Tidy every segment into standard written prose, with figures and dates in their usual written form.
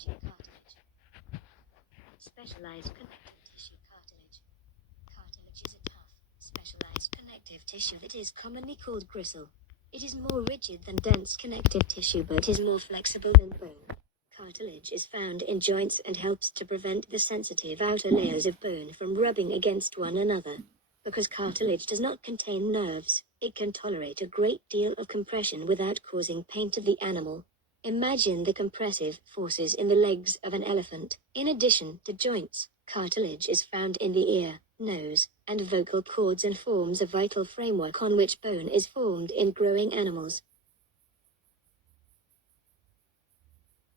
tissue cartilage. Specialized connective tissue cartilage. Cartilage is a tough, specialized connective tissue that is commonly called gristle. It is more rigid than dense connective tissue but is more flexible than bone. Cartilage is found in joints and helps to prevent the sensitive outer layers of bone from rubbing against one another. Because cartilage does not contain nerves, it can tolerate a great deal of compression without causing pain to the animal. Imagine the compressive forces in the legs of an elephant. In addition to joints, cartilage is found in the ear, nose, and vocal cords and forms a vital framework on which bone is formed in growing animals.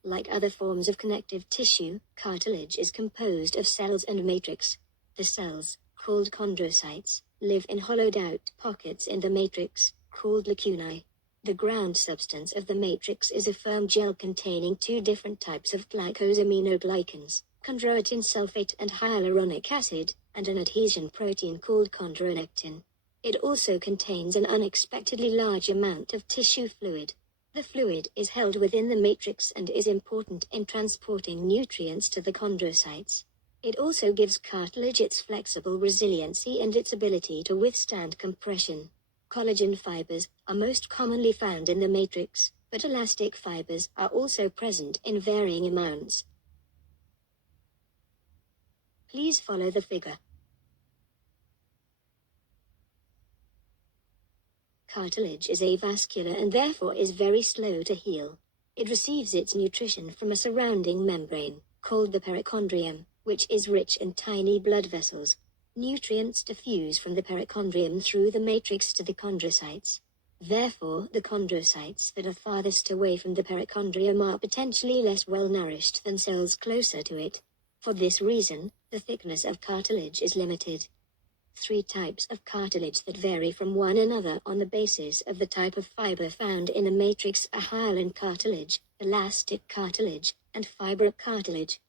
Like other forms of connective tissue, cartilage is composed of cells and matrix. The cells, called chondrocytes, live in hollowed-out pockets in the matrix, called lacunae. The ground substance of the matrix is a firm gel containing two different types of glycosaminoglycans, chondroitin sulfate and hyaluronic acid, and an adhesion protein called chondronectin. It also contains an unexpectedly large amount of tissue fluid. The fluid is held within the matrix and is important in transporting nutrients to the chondrocytes. It also gives cartilage its flexible resiliency and its ability to withstand compression. Collagen fibers are most commonly found in the matrix, but elastic fibers are also present in varying amounts. Please follow the figure. Cartilage is avascular and therefore is very slow to heal. It receives its nutrition from a surrounding membrane, called the perichondrium, which is rich in tiny blood vessels. Nutrients diffuse from the perichondrium through the matrix to the chondrocytes. Therefore, the chondrocytes that are farthest away from the perichondrium are potentially less well nourished than cells closer to it. For this reason, the thickness of cartilage is limited. Three types of cartilage that vary from one another on the basis of the type of fiber found in the matrix are hyaline cartilage, elastic cartilage, and fibrocartilage.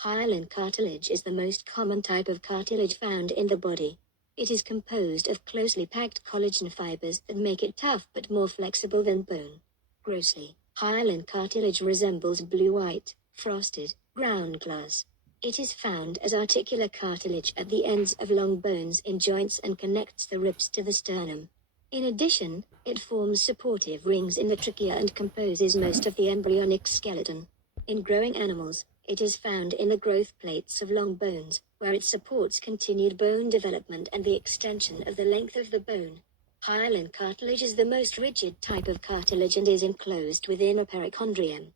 Hyaline cartilage is the most common type of cartilage found in the body. It is composed of closely packed collagen fibers that make it tough but more flexible than bone. Grossly, hyaline cartilage resembles blue-white, frosted, ground glass. It is found as articular cartilage at the ends of long bones in joints and connects the ribs to the sternum. In addition, it forms supportive rings in the trachea and composes most of the embryonic skeleton. In growing animals, it is found in the growth plates of long bones, where it supports continued bone development and the extension of the length of the bone. Hyaline cartilage is the most rigid type of cartilage and is enclosed within a perichondrium.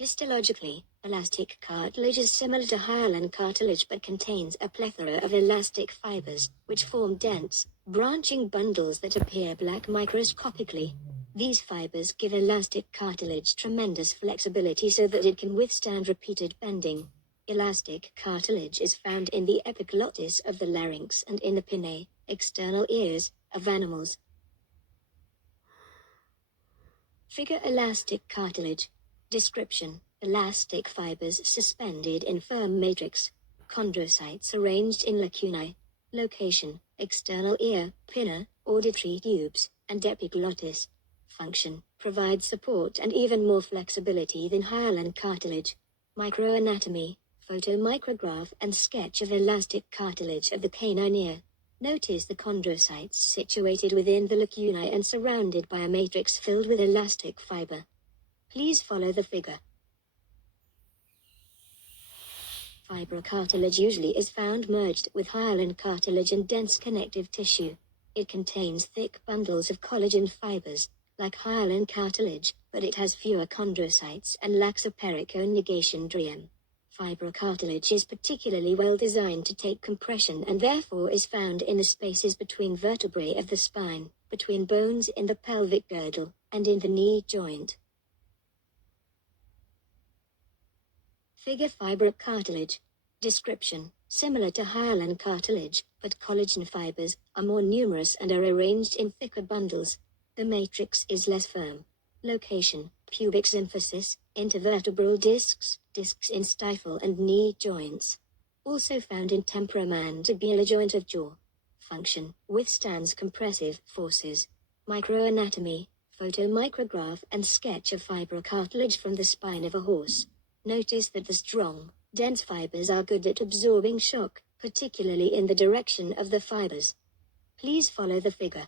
Histologically, elastic cartilage is similar to hyaline cartilage but contains a plethora of elastic fibers, which form dense, branching bundles that appear black microscopically. These fibers give elastic cartilage tremendous flexibility so that it can withstand repeated bending. Elastic cartilage is found in the epiglottis of the larynx and in the pinnae, external ears, of animals. Figure elastic cartilage. Description: elastic fibers suspended in firm matrix. Chondrocytes arranged in lacunae. Location: external ear, pinna, auditory tubes, and epiglottis. Function: provide support and even more flexibility than hyaline cartilage. Microanatomy: photomicrograph and sketch of elastic cartilage of the canine ear. Notice the chondrocytes situated within the lacunae and surrounded by a matrix filled with elastic fiber. Please follow the figure. Fibrocartilage usually is found merged with hyaline cartilage and dense connective tissue. It contains thick bundles of collagen fibers, like hyaline cartilage, but it has fewer chondrocytes and lacks a periconegation. Fibrocartilage is particularly well designed to take compression and therefore is found in the spaces between vertebrae of the spine, between bones in the pelvic girdle, and in the knee joint. Figure fibrocartilage. Description: similar to hyaline cartilage, but collagen fibers are more numerous and are arranged in thicker bundles. The matrix is less firm. Location: pubic symphysis, intervertebral discs, discs in stifle and knee joints. Also found in temporomandibular joint of jaw. Function: withstands compressive forces. Microanatomy, photomicrograph and sketch of fibrocartilage from the spine of a horse. Notice that the strong, dense fibers are good at absorbing shock, particularly in the direction of the fibers. Please follow the figure.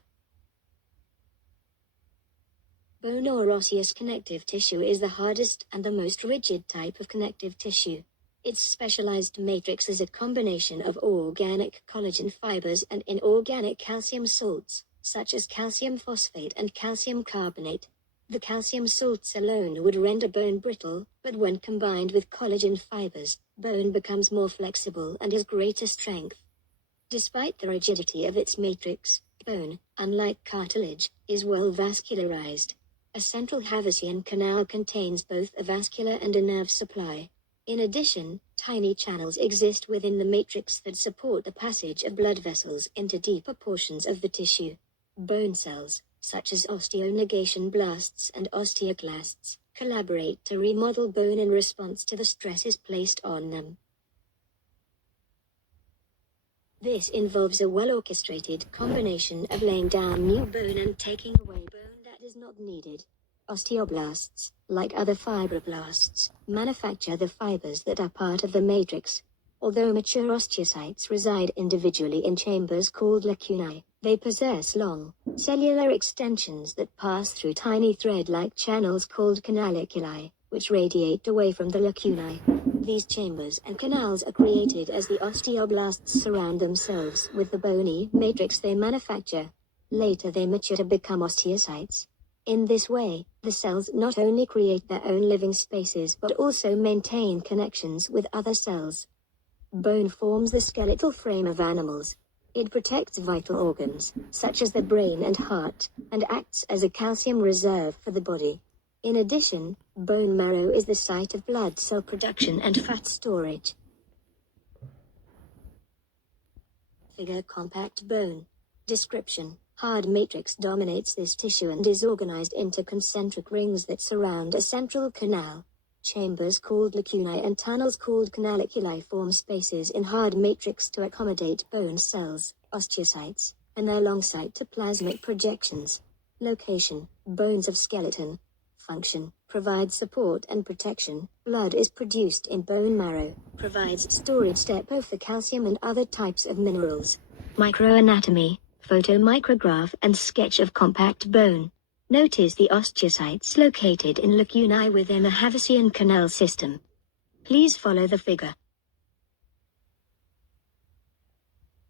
Bone or osseous connective tissue is the hardest and the most rigid type of connective tissue. Its specialized matrix is a combination of organic collagen fibers and inorganic calcium salts, such as calcium phosphate and calcium carbonate. The calcium salts alone would render bone brittle, but when combined with collagen fibers, bone becomes more flexible and has greater strength. Despite the rigidity of its matrix, bone, unlike cartilage, is well vascularized. A central Havasian canal contains both a vascular and a nerve supply. In addition, tiny channels exist within the matrix that support the passage of blood vessels into deeper portions of the tissue. Bone cells, such as osteonegation blasts and osteoclasts, collaborate to remodel bone in response to the stresses placed on them. This involves a well-orchestrated combination of laying down new bone and taking away bone that is not needed. Osteoblasts, like other fibroblasts, manufacture the fibers that are part of the matrix. Although mature osteocytes reside individually in chambers called lacunae, they possess long, cellular extensions that pass through tiny thread-like channels called canaliculi, which radiate away from the lacunae. These chambers and canals are created as the osteoblasts surround themselves with the bony matrix they manufacture. Later they mature to become osteocytes. In this way, the cells not only create their own living spaces but also maintain connections with other cells. Bone forms the skeletal frame of animals. It protects vital organs, such as the brain and heart, and acts as a calcium reserve for the body. In addition, bone marrow is the site of blood cell production and fat storage. Figure compact bone. Description: hard matrix dominates this tissue and is organized into concentric rings that surround a central canal. Chambers called lacunae and tunnels called canaliculi form spaces in hard matrix to accommodate bone cells, osteocytes, and their long cytoplasmic projections. Location: bones of skeleton. Function: provides support and protection. Blood is produced in bone marrow, provides storage depot for calcium and other types of minerals. Microanatomy, photomicrograph and sketch of compact bone. Notice the osteocytes located in lacunae within the Havasian canal system. Please follow the figure.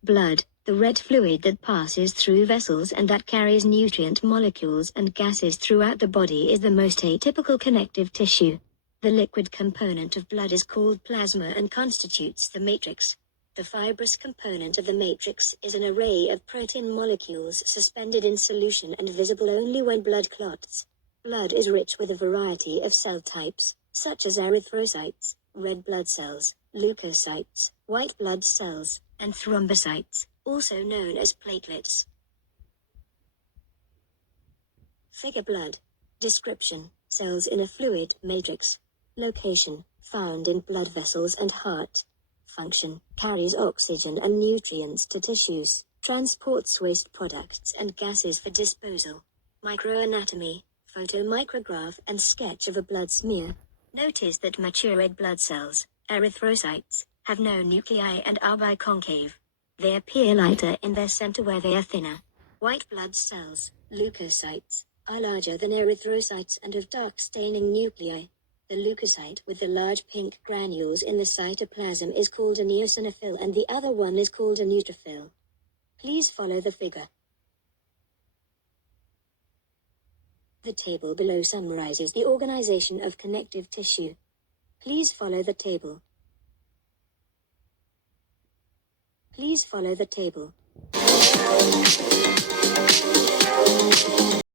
Blood, the red fluid that passes through vessels and that carries nutrient molecules and gases throughout the body, is the most atypical connective tissue. The liquid component of blood is called plasma and constitutes the matrix. The fibrous component of the matrix is an array of protein molecules suspended in solution and visible only when blood clots. Blood is rich with a variety of cell types, such as erythrocytes, red blood cells, leukocytes, white blood cells, and thrombocytes, also known as platelets. Figure blood. Description: cells in a fluid matrix. Location: found in blood vessels and heart. Function: carries oxygen and nutrients to tissues, transports waste products and gases for disposal. Microanatomy, photomicrograph and sketch of a blood smear. Notice that mature red blood cells, erythrocytes, have no nuclei and are biconcave. They appear lighter in their center where they are thinner. White blood cells, leukocytes, are larger than erythrocytes and have dark staining nuclei. The leukocyte with the large pink granules in the cytoplasm is called an eosinophil and the other one is called a neutrophil. Please follow the figure. The table below summarizes the organization of connective tissue. Please follow the table. Please follow the table.